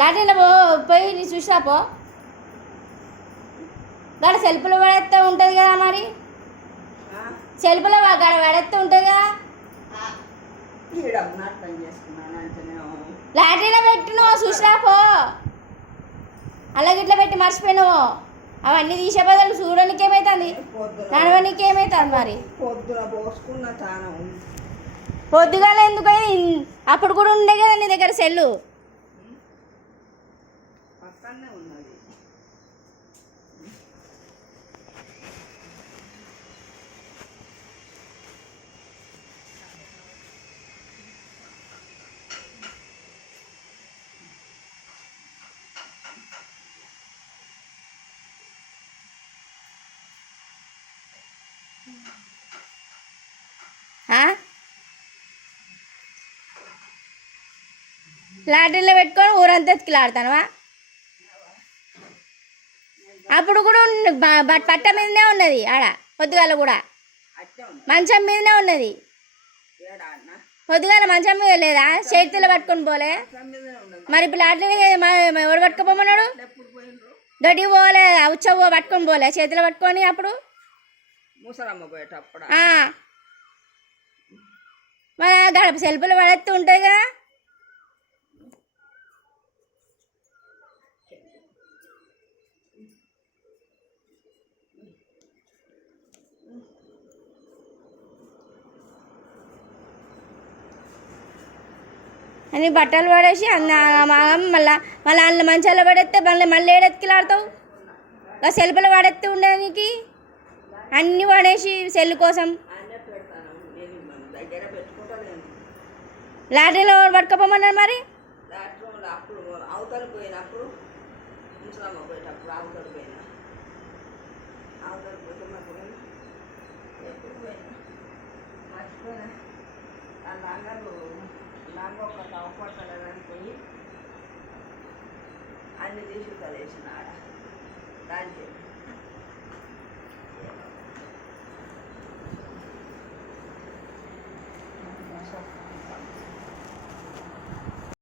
లాటిన్లో పోయి నీ చూసిరా పో. గడ సెల్ఫ్లో పడేస్తే ఉంటుంది కదా, మరి సెల్ఫ్లో గడ పడేస్తే ఉంటుంది కదా. లాటిన్లో పెట్టినావు చూసిరా పో. అలాగే ఇట్లా పెట్టి మర్చిపోయినావు. అవన్నీ తీసే బదులు చూడడానికి ఏమవుతుంది, నడవడానికి ఏమవుతుంది. మరి పొద్దుగాల ఎందుకని అప్పుడు కూడా ఉండే కదా నీ దగ్గర సెల్లు. లాటిన్లో పెట్టుకొని ఊరంతా ఎత్తుకులాడతానవా? అప్పుడు కూడా పట్ట మీదనే ఉన్నది ఆడ. పొద్దుగాల కూడా మంచం మీదనే ఉన్నది. పొద్దుగాల మంచం మీద లేదా? చేతిలో పట్టుకొని పోలే. మరి ఇప్పుడు లాటిన్ ఎవరు పట్టుకోపోమన్నాడు? దొడ్డికి పోలే, ఉచ్చ పట్టుకొని పోలే చేతిలో పట్టుకొని. అప్పుడు మరి గడప సెల్ఫ్లో పడేస్తూ ఉంటాయి కదా. అని బట్టలు పడేసి మళ్ళీ అందులో మంచాల్లో పడేస్తే మళ్ళీ ఏడెత్తుకులాడతావు. సెల్ఫ్లో పడేస్తూ ఉండడానికి అన్నీ పడేసి సెల్ కోసం. లాటిన్లో పట్టుకోపోమన్నారు మరి. అన్ని తీసి కలిసిన దానికి